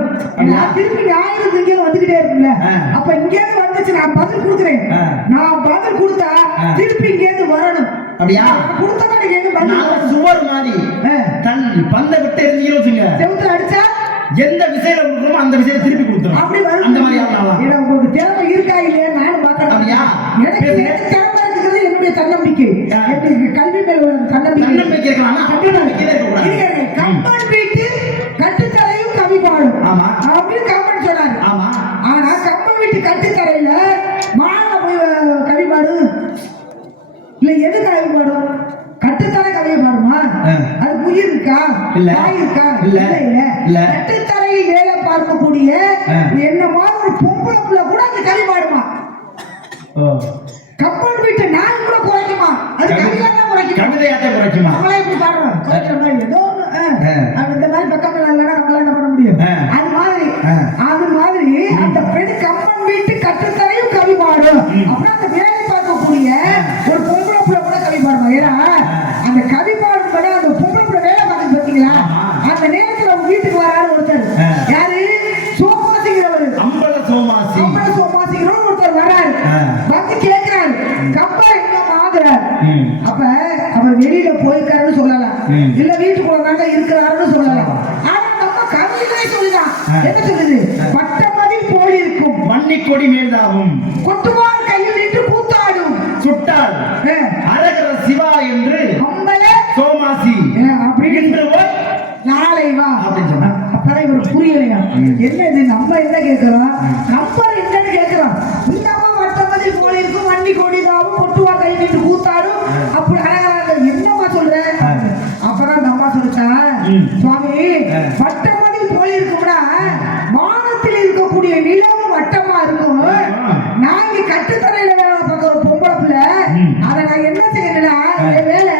நான் திருப்பி ஞாயிறு இங்கே வந்துகிட்டே இருக்குல்ல, அப்ப இங்கே வந்துச்சு நான் பதில் கொடுக்குறேன். நான் பதில் கொடுத்தா திருப்பி இங்கே இருந்து வரணும். அப்படியா? கொடுத்தா நீங்க எங்க பதில்? சுவர் மாதிரி தன் பந்த விட்டு எரிஞ்சிரோச்சுங்க, செவுத்துல அடிச்சா எந்த விஷயம் கொடுக்கணுமோ அந்த விஷயத்தை திருப்பி கொடுத்துரும். அப்படி வரும். அந்த மாதிரி ஆகலாம். உங்களுக்கு திறமை இருக்கா இல்லையா நானும் பார்க்கணும். அப்படியா? எனக்கு திறமை இருக்கிறது என்னுடைய தன்னம்பிக்கை, எனக்கு கல்வி மேல உள்ள தன்னம்பிக்கை இருக்கலாம். கம்பன் வீட்டு கட்டுத்தரையும் கவி பாடும் அப்படின்னு கம்பன் சொன்னாரு. ஆனா கம்பன் வீட்டு கட்டுத்தரையில மாலை போய் கவி பாடும் இல்ல, எது கவி பாடும்? கட்டுத்தரை கவியை பாடுமா? அது உயிர் இருக்கா, வாய் இருக்கா? இல்ல. கட்டுத்தரையில் வேலை பார்க்கக்கூடிய என்ன மாதிரி ஒரு பொம்பளை பிள்ளை கூட அந்த கவி பாடுமா? கம்பன் வீட்டு நான் கூட குறைக்குமா? அது கவிதையா குறைக்குமா? கவிதையாத்தான் குறைக்குமா? அவளே இப்படி பாடுறோம் குறைக்கிற மாதிரி ஏதோ இந்த மாதிரி பக்கம் இல்லைன்னா நம்மளால என்ன பண்ண முடியும்? அது மாதிரி அந்த பெண் கம்பன் வீட்டு கட்டுத்தரையும் கவி பாடும். அப்புறம் அந்த வேலை பார்க்கக்கூடிய ஒரு பொம்பளை பிள்ளை கூட கவி பாடுமா? ஏன்னா அந்த கவி பாடும் போது அந்த பொம்பளை பிள்ளை வேலை பார்க்க பார்த்தீங்களா, அந்த நேரத்தில் அவங்க வீட்டுக்கு வராரு ஒருத்தர். யாரு? சோமாசிங்கிறவர். அம்பல சோமாசிங்கிறவர் ஒருத்தர் வராரு. வந்து கேட்கிறாரு கம்பர் எங்க வாங்குறாரு. அப்ப அவர் வெளியில போயிருக்காருன்னு சொல்லலாம், இல்ல வீட்டுக்குள்ள இருக்கிறாருன்னு சொல்லலாம். ஆனா நம்ம கவிதை சொல்லிதான் என்ன சொல்லுது? பட்டமதில் போல் இருக்கும், மண்ணிக்கொடி மேல்தாகும், கொட்டுவார் கையில் நின்று கூத்தாடும், சுட்டால் அரகர சிவா என்று அம்பல சோமாசி அப்படின்னு நாளை வா அப்படின்னு சொன்னா. அப்பதான் இவர் புரியலையா என்ன இது? நம்ம என்ன கேட்கிறோம்? கம்பர் என்னன்னு கேட்கிறோம். இன்னமா வட்டமதில் போல இருக்கும், மண்ணி கொடிதாவும், கொட்டுவா கை நின்று கூத்தாடும், அப்படி என்னமா சொல்ற? அப்பதான் நம்ம சொல்லிட்டா சுவாமி, வட்டமதில் போல இருக்கும்னா வானத்தில் இருக்கக்கூடிய நிலவும் வட்டமா இருக்கும். நாங்க கட்டுத்தரையில வேலை பார்க்க ஒரு பொம்பளை பிள்ளை, அதை நான் என்ன செய்யணும்னா வேலை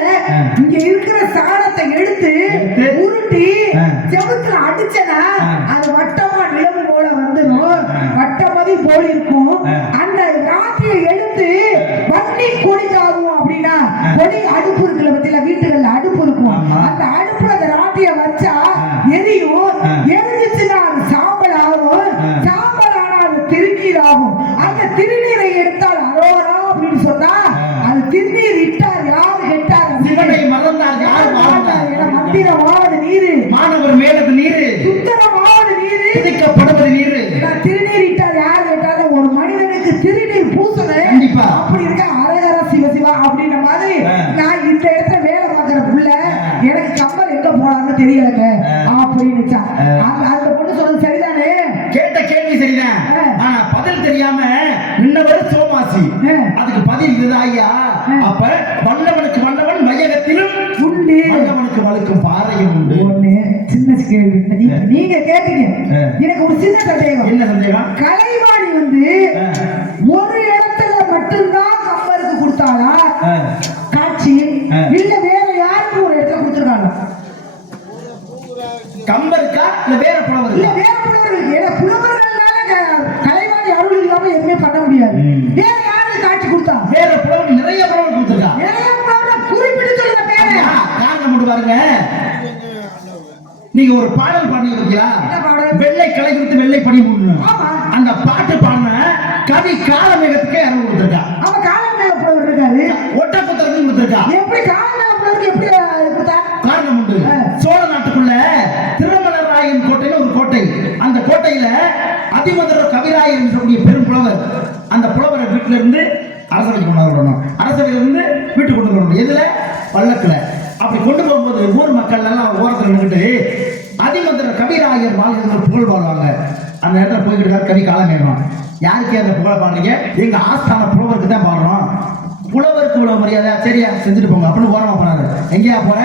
இங்க இருக்கிற சாணத்தை எடுத்து உருட்டி செவுத்துல போல் இருக்கும். அந்த ராட்டியை எடுத்து வண்டி கொடிக்காகும் அப்படின்னா கொடி அடுப்பு இருக்குல்ல பத்தியில வீட்டுகள்ல அடுப்பு இருக்கும். அந்த அடுப்புல அந்த ராட்டியை வச்சா எரியும். எரிஞ்சிச்சுன்னா அது சாம்பல் ஆகும். சாம்பல் ஆனா அது திருநீர் ஆகும். அந்த திருநீரை எடுத்தால் அரோரா அப்படின்னு சொன்னா அது திருநீர் இட்டார் யாரு கெட்டார் சிவனை மறந்தார் யாரு வாழ்ந்தார். மந்திரமாவது நீரு மாணவர் மேலது நீரு சுத்தரமாவது நீரு திதிக்கப்படுவது நீரு. திருநீர் இட்டார் யாரு கேட்டாலும் ஒரு மனிதனுக்கு திருநீர் பூசணும். கண்டிப்பா அப்படி இருக்க அரகர சிவ சிவா அப்படின்ற மாதிரி நான் இந்த இடத்துல வேலை பார்க்கிற புள்ள எனக்கு கம்பல் எங்க போனான்னு தெரியலங்க அப்படின்னு அந்த பொண்ணு சொல்றது சரிதானே? கேட்ட கேள்வி சரிதான். ஆனா பதில் தெரியாம நின்னவர் சோமாசி. அதுக்கு பதில் இதுதான் ஐயா. அப்ப வல்லவனுக்கு வல்லவன் மையகத்திலும் உண்டு, வல்லவனுக்கு வழுக்கும் பாறையும் உண்டு. ஒண்ணு சின்ன கேள்வி நீங்க கேட்டீங்க. எனக்கு ஒரு சின்ன சந்தேகம். என்ன சந்தேகம்? கலைவாணி வந்து ஒரு இடத்துல மட்டும்தான் கம்பருக்கு கொடுத்தாளா காட்சி, இல்ல வேற யாருக்கும் ஒரு இடத்துல கொடுத்துருக்காங்க? கம்பருக்கா இல்ல வேற புலவர்? இல்ல வேற புலவர்களுக்கு. ஏன்னா புலவர்கள்னால கலைவாணி அருள் இல்லாம எதுவுமே பண்ண முடியாது. வேற யாருக்கு காட்சி கொடுத்தா? வேற புலவர் நிறைய புலவர் கொடுத்துருக்கா. நிறைய புலவர் குறிப்பிட்டு சொல்லுங்க பேரு. காரணம் மட்டும் பாருங்க. நீங்க ஒரு பாடல் பாடுறீங்க, வெள்ளை கலை குறித்து வெள்ளை பணி மூடணும். அந்த பாட்டு பாடின கவி காலமேகத்துக்கு இடம் கொடுத்துருக்கா. அவன் காலமேக புலவர் இருக்காரு, ஒட்டப்புத்தருக்கு கொடுத்துருக்கா. எப்படி காலமேக புலவருக்கு எப்படி கொடுத்தா? காரணம் உண்டு. சோழ நாட்டுக்குள்ள திருமலராயன் கோட்டையில ஒரு கோட்டை. அந்த கோட்டையில அதிமதுர கவிராயன் சொல்லக்கூடிய பெரும் புலவர். அந்த புலவரை வீட்டுல இருந்து அரசவைக்கு கொண்டு வரணும். அரசவையில இருந்து வீட்டுக்கு கொண்டு வரணும். எதுல? பல்லக்குல. அப்படி கொண்டு போகும்போது ஊர் மக்கள் எல்லாம் ஓரத்தில் நின்றுட்டு அதிமதுர கவிராயர் வாழ்கிற புகழ் பாடுவாங்க. அந்த இடத்துல போய்கிட்டு கவி காலமேகம். யாருக்கு அந்த புகழை பாடுறீங்க? எங்க ஆஸ்தான புலவருக்கு தான் பாடுறோம். புலவருக்கு இவ்வளவு மரியாதை, சரியா செஞ்சுட்டு போங்க அப்படின்னு ஓரமா போனாரு. எங்கேயா போற?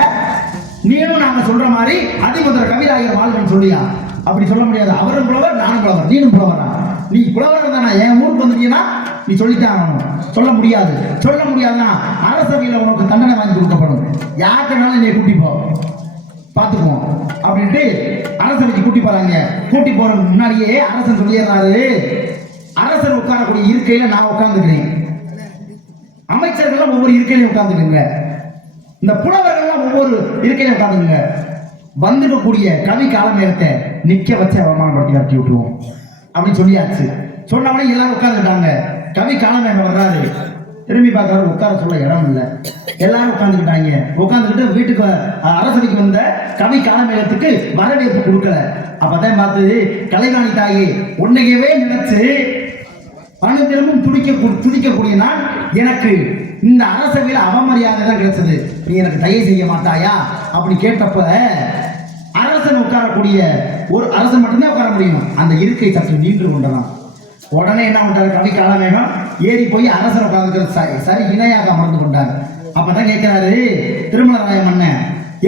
நீனும் நாங்க சொல்ற மாதிரி அதிமதுர கவிராயர் வாழ்கன்னு சொல்லியா? அப்படி சொல்ல முடியாது. அவரும் புலவர், நானும் புலவர், நீனும் புலவரா? நீ புலவர் தானா? என் ஊருக்கு வந்துட்டீங்கன்னா நீ சொல்லித்தான் ஆகணும். சொல்ல முடியாது. சொல்ல முடியாதுன்னா அரசவையில் உனக்கு தண்டனை வாங்கி கொடுக்கப்படும். யாருக்குனாலும் நீ கூட்டி போ, பார்த்துக்குவோம் அப்படின்ட்டு அரசவைக்கு கூட்டி போறாங்க. கூட்டி போறதுக்கு முன்னாடியே அரசன் சொல்லிடுறாரு, அரசர் உட்காரக்கூடிய இருக்கையில நான் உட்கார்ந்துக்கிறேன், அமைச்சர்கள் ஒவ்வொரு இருக்கையிலையும் உட்கார்ந்துக்குங்க, இந்த புலவர்கள்லாம் ஒவ்வொரு இருக்கையிலையும் உட்கார்ந்துக்குங்க. வந்துடக்கூடிய கவி காலமேகத்தை நிக்க வச்சு அவமானப்படுத்தி வரட்டி விட்டுருவோம் அப்படின்னு சொல்லியாச்சு. சொன்னவனே எல்லாரும் உட்கார்ந்துட்டாங்க. கவி காலமேகம் வர்றாரு, திரும்பி பார்க்கறாரு, உட்கார சொல்ல இடம் இல்லை. எல்லாரும் உட்கார்ந்துக்கிட்டாங்க. உட்கார்ந்துக்கிட்டு வீட்டுக்கு அரசவைக்கு வந்த கவி காலமேகத்துக்கு வரவேற்பு கொடுக்கல. அப்பதான் பார்த்து, கலைவாணி தாயே உன்னையவே நினைச்சு அனுதினமும் துடிக்கக்கூடிய நான், எனக்கு இந்த அரசவையில் அவமரியாதை தான் கிடைச்சது, நீ எனக்கு தயை செய்ய மாட்டாயா அப்படி கேட்டப்ப, அரசன் உட்காரக்கூடிய ஒரு அரசன் மட்டும்தான் உட்கார முடியும். அந்த இருக்கை சற்று நீண்டு கொண்டதான். உடனே என்ன பண்றாரு? கவி காலமேகம் ஏறி போய் அரசர் உட்கார்ந்து சரி இணையாக அமர்ந்து கொண்டார். அப்பதான் கேட்கிறாரு, திருமலராய மன்னன்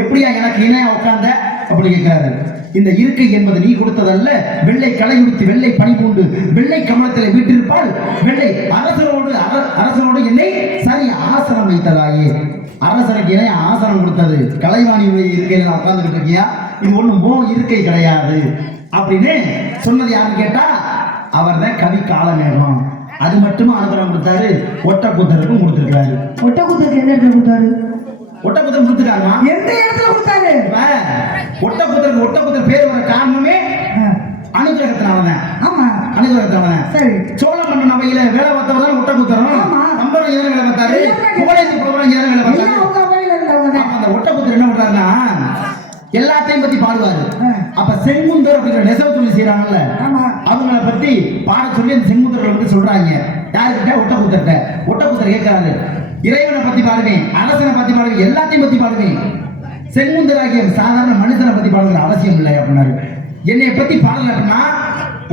எப்படியா எனக்கு இணையா உட்கார்ந்த அப்படி கேட்கிறாரு. இந்த இருக்கை என்பது நீ கொடுத்ததல்ல, வெள்ளை களை உடுத்தி வெள்ளை பனி பூண்டு வெள்ளை கமலத்தில் வீட்டிருப்பால் வெள்ளை அரசனோடு என்னை சரி ஆசனம் வைத்ததாயே. அரசனுக்கு இணைய ஆசனம் கொடுத்தது கலைவாணியுடைய இருக்கையில உட்கார்ந்துகிட்டு இருக்கியா? இது ஒண்ணும் இருக்கை கிடையாது அப்படின்னு சொன்னது யாருன்னு கேட்டா, அவர் தான் கவி காலமேகம். அது மட்டும் அனுகிரகம் கொடுத்தாரு, ஒட்டக்கூத்தருக்கும் கொடுத்திருக்காரு. ஒட்டக்கூத்தருக்கு எந்த இடத்துல கொடுத்தாரு? ஒட்டக்கூத்தர் கொடுத்துருக்காருமா? எந்த இடத்துல கொடுத்தாரு? ஒட்டக்கூத்தர் பேர் வர காரணமே அனுகிரகத்தினாலதான். ஆமா, அனுகிரகத்தினாலதான். சரி, சோழ மன்னன் அவையில வேலை பார்த்தவர் தான் ஒட்டக்கூத்தரும். நம்பரும் ஏன் வேலை பார்த்தாரு? கோலேந்தி புலவரும் ஏன் வேலை பார்த்தாரு? அந்த ஒட்டக்கூத்தர் என்ன பண்றாருன்னா, எல்லாத்தையும் பத்தி பாடுவாரு. அப்ப செங்குந்தர் அப்படிங்கிற நெசவு தொழில் செய்யறாங்கல்ல, அவங்கள பத்தி பாட சொல்லி அந்த செங்குந்தர்கள் வந்து சொல்றாங்க. யாருக்கிட்ட? ஒட்டக்கூத்தர்கிட்ட. ஒட்டக்கூத்தர் கேட்கிறாரு, இறைவனை பத்தி பாடுவேன், அரசனை பத்தி பாடுவேன், எல்லாத்தையும் பத்தி பாடுவேன், செங்குந்தராகிய சாதாரண மனுஷனை பத்தி பாடுகிற அவசியம் இல்லை அப்படின்னாரு. என்னை பத்தி பாடல அப்படின்னா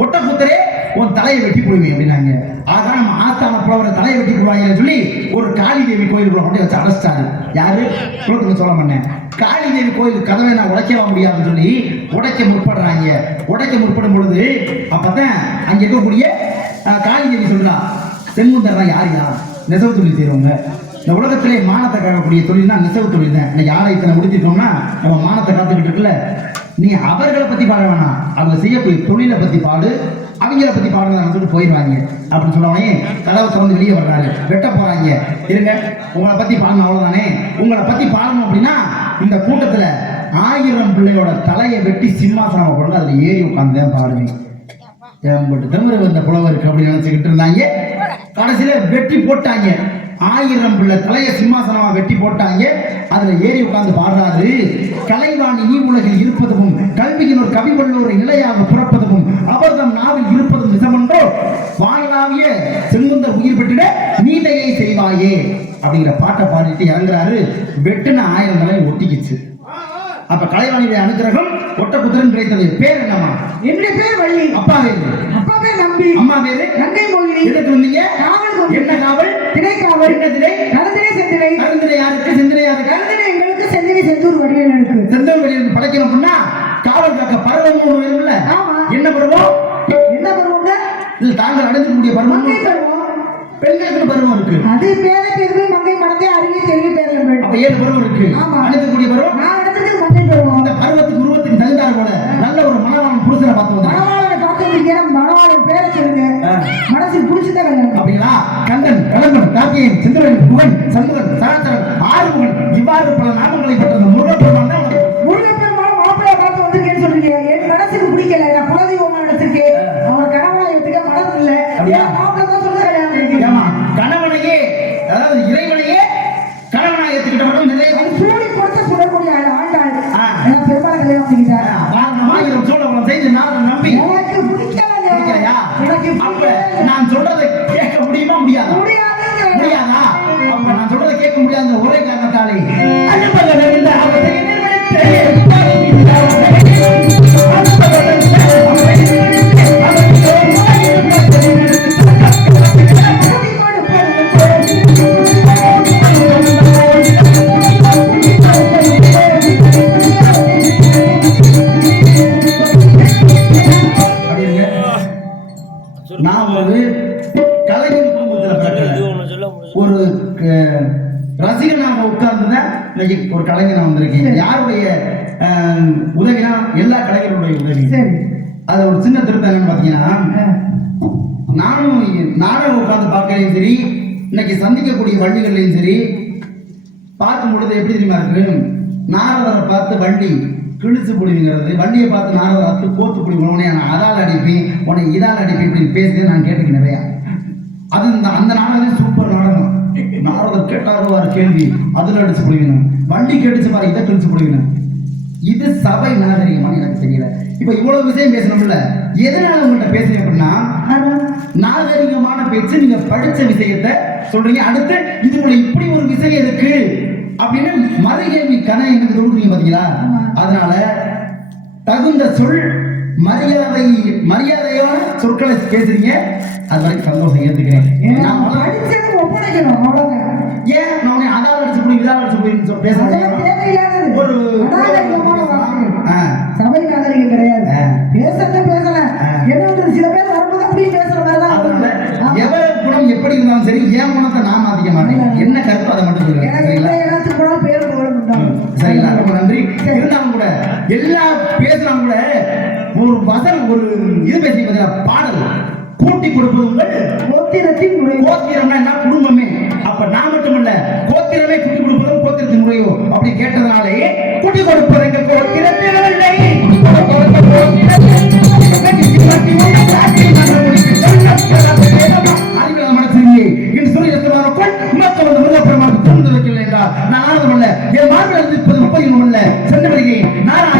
ஒட்டக்கூத்தரே உன் தலையை வெட்டி போடுவேன் அப்படின்னாங்க. ஆக நம்ம ஆஸ்தான புலவரை தலையை வெட்டி போடுவாங்கன்னு சொல்லி ஒரு காளி தேவி கோயிலுக்குள்ள கொண்டு வச்சு அடைச்சிட்டாரு. யாரு? சொல்ல மாட்டேன். காளி தேவி கோயில் கதவை நான் உடைக்கவா முடியாதுன்னு சொல்லி உடைக்க முற்படுறாங்க. உடைக்க முற்படும் பொழுது அப்பதான் அங்க இருக்கக்கூடிய காளி தேவி சொல்றா, செங்குந்தர்னா யாரையா? நெசவு தொழில் செய்யறவங்க. இந்த உலகத்திலே மானத்தை காக்கக்கூடிய தொழில்னா நெசவு தொழில் தான். இன்னைக்கு ஆலயத்தை முடிச்சிட்டோம்னா நம்ம மானத்தை காத்துக்கிட்டு இருக்குல்ல, நீ அவர்களை பத்தி பாட வேணாம், அவங்க செய்யக்கூடிய தொழிலை பத்தி பாடு, அவங்கள பத்தி பாடுறதா சொல்லிட்டு போயிடுவாங்க அப்படின்னு சொன்னவனே கதவை திறந்து வெளியே வர்றாரு. வெட்ட போறாங்க. இருங்க, உங்களை பத்தி பாடணும், அவ்வளவுதானே. உங்களை பத்தி பாடணும் அப்படின்னா இந்த கூட்டத்துல 1000 பிள்ளையோட தலையை வெட்டி சிம்மாசனம் போடுங்க, அதுல ஏறி உட்காந்து தான் பாடுவேன். தமிழ் வந்த புலவர் இருக்கு அப்படின்னு நினைச்சுக்கிட்டு இருந்தாங்க. கடைசியில வெட்டி போட்டாங்க. 1000 பிள்ளை தலைய சிம்மாசனமா வெட்டி போட்டாங்க. அதுல ஏறி உட்கார்ந்து பாடுறாரு. கலைவாணி நீ உலகில் இருப்பதும் கல்வியின் ஒரு கவி வல்லோர் இலையாக புறப்பதும் அவர்தம் நாவில் இருப்பதும் நிஜமன்றோ வானலாவிய செங்குந்தர் உயிர் பெற்றிட நீதையை செய்வாயே அப்படிங்கிற பாட்டை பாடிட்டு இறங்குறாரு. வெட்டுன 1000 தலை ஒட்டிக்கிச்சு. அப்ப கலைவாணியுடைய அனுகிரகம் ஒட்டக்குதிரன் கிடைத்தது. பேர் என்னம்மா? என்னுடைய பேர் வள்ளி. அப்பா பேரு? அப்பா பேர் நம்பி. அம்மா பேரு கங்கை மோகினி. எதுக்கு வந்தீங்க? காவல். என்ன காவல்? திணை காவல். என்ன திணை? கருந்தினை செந்தினை. கருந்தினை யாருக்கு? செந்தினை யாருக்கு? கருந்தினை எங்களுக்கு, செந்தினை செந்தூர் வடிவேலனுக்கு. செந்தூர் வடிவேலனுக்கு படைக்கணும் அப்படின்னா காவல் காக்க பருவம் ஒன்று வேணும்ல. ஆமா. என்ன பருவம்? என்ன பருவம்? இல்ல தாங்கள் அடைஞ்சக்கூடிய பருவம். மங்கை பருவம். பெண்களுக்கு பருவம் இருக்கு. அது பேரை பேருமே மங்கை மடத்தை அறிவி தெரிய பேரல. அப்ப 7 பருவம் இருக்கு. ஆமா. அடையக்கூடிய பருவம். நான் அடுத்தது மங்கை பருவம். அந்த பருவத்துக்கு உருவத்துக்கு தகுந்தார் போல நல்ல ஒரு மனவாளன் புருஷனை பார்த்து வந்தாங்க. மனவாளனை பார்த்துருக்கீங்க. மனவாளன் பேரை சொல்லுங்க. மனசுக்கு பிடிச்சதான் கல்யாணம். அப்படிங்களா? கந்தன், கடம்பன், கார்த்திகேயன், சந்திரன், புகன், சண்முகன், சராசரன், ஆறுமுகன் இவ்வாறு பல நாமங்களை பெற்ற முருகப்பெருமான் தான் முருகப்பெருமான் மாப்பிள்ளைய பார்த்து வந்திருக்கேன்னு சொல்றீங்க. என் மனசுக்கு பிடிக்கல. நான் குலதெய்வமா எடுத்திருக்கேன். அவன் கணவனை எடுத்துக்க மனசு இல்ல. மாப்பிள்ளை தான் சொல்ல கல்யாணம் ஏமா கணவனையே, அதாவது இறைவனையே கணவனா ஏத்துக்கிட்டவர்கள் நிறைய சூடி கொடுத்த சுடக்கூடிய ஆண்டாள் பெருமாள் கல்யாணம் பண்ணிக்கிட்டார். 1000 சோழவன் செய்து நான் நம்பி எனக்கு பிடிக்கலையா? அப்ப நான் சொல்றதை கேட்க முடியுமா? முடியாதா? முடியாதா? அப்ப நான் சொல்றதை கேட்க முடியாத ஒரே காரணத்தாலே நான் ஒரு கலைஞர் குடும்பத்தில் பிறக்கல, ஒரு ரசிகனாக உட்கார்ந்துதான் இன்னைக்கு ஒரு கலைஞனா வந்திருக்கேன். யாருடைய உதவினா எல்லா கலைஞருடைய உதவி. அது ஒரு சின்ன திருத்தம் என்னன்னு பாத்தீங்கன்னா, நானும் நாடகம் உட்கார்ந்து பார்க்கலையும் சரி, இன்னைக்கு சந்திக்கக்கூடிய வண்டிகள்லையும் சரி, பார்க்கும் பொழுது எப்படி தெரியுமா இருக்கு? நாரதரை பார்த்து வண்டி கிழிச்சு பிடிங்கிறது, வண்டியை பார்த்து நாரதரை அத்து கோத்து பிடி, உடனே நான் அதால் அடிப்பேன், உடனே இதால் அடிப்பேன், இப்படி பேசுறது நான் கேட்டுக்கேன் நிறையா. அது அந்த நாடகம் சூப்பர் நாடகம். நாரதர் கேட்டாருவார் கேள்வி, அதில் அடிச்சு பிடிக்கணும், வண்டி கேட்டுச்சு பாரு, இதை கிழிச்சு பிடிக்கணும். இது சபை நாகரிகமான எனக்கு தெரியல. இப்ப இவ்வளவு விஷயம் பேசணும்ல, எதனால உங்கள்கிட்ட பேசுறேன் அப்படின்னா, நாகரிகமான பேச்சு. நீங்க படிச்ச விஷயத்த சொல்றீங்க, அடுத்து இதுக்குள்ள இப்படி ஒரு விஷயம் இருக்கு அப்படின்னு மறுகேள்வி கணை எனக்கு தொடுக்குறீங்க பாத்தீங்களா? அதனால தகுந்த சொல் மரியாதையான சொற்களை பேசுறீங்க. அது வரைக்கும் சந்தோஷம் ஏத்துக்கிறேன். ஏன் நான் அதால் அடிச்சு போய் இதால் அடிச்சு போய் பேசுறேன். ஒரு சபை நாகரிகம் கிடையாது. பேசல என்ன சில பேர் வரும்போது அப்படியே பேசுற மாதிரிதான். எவர் குணம் எப்படி இருந்தாலும் சரி, என் குணத்தை நான் மாத்திக்க மாட்டேன். என்ன கருத்து அதை மட்டும் சொல்லுவேன். சரிங்களா? ரொம்ப நன்றி. இருந்தாலும் கூட எல்லா பேசுறாங்க கூட ஒரு வசனம், ஒரு இது பேசி பார்த்தீங்கன்னா, பாடல் கூட்டி கொடுப்பதுங்கள் கோத்திரத்தின் முறை. கோத்திரம்னா என்ன? குடும்பமே. அப்ப நான் மட்டும் இல்ல, கோத்திரமே கூட்டி கொடுப்பதும் கோத்திரத்தின் முறையோ அப்படி கேட்டதுனாலே கூட்டி கொடுப்பது எங்கள் கோத்திரத்தில் இல்லை. நான்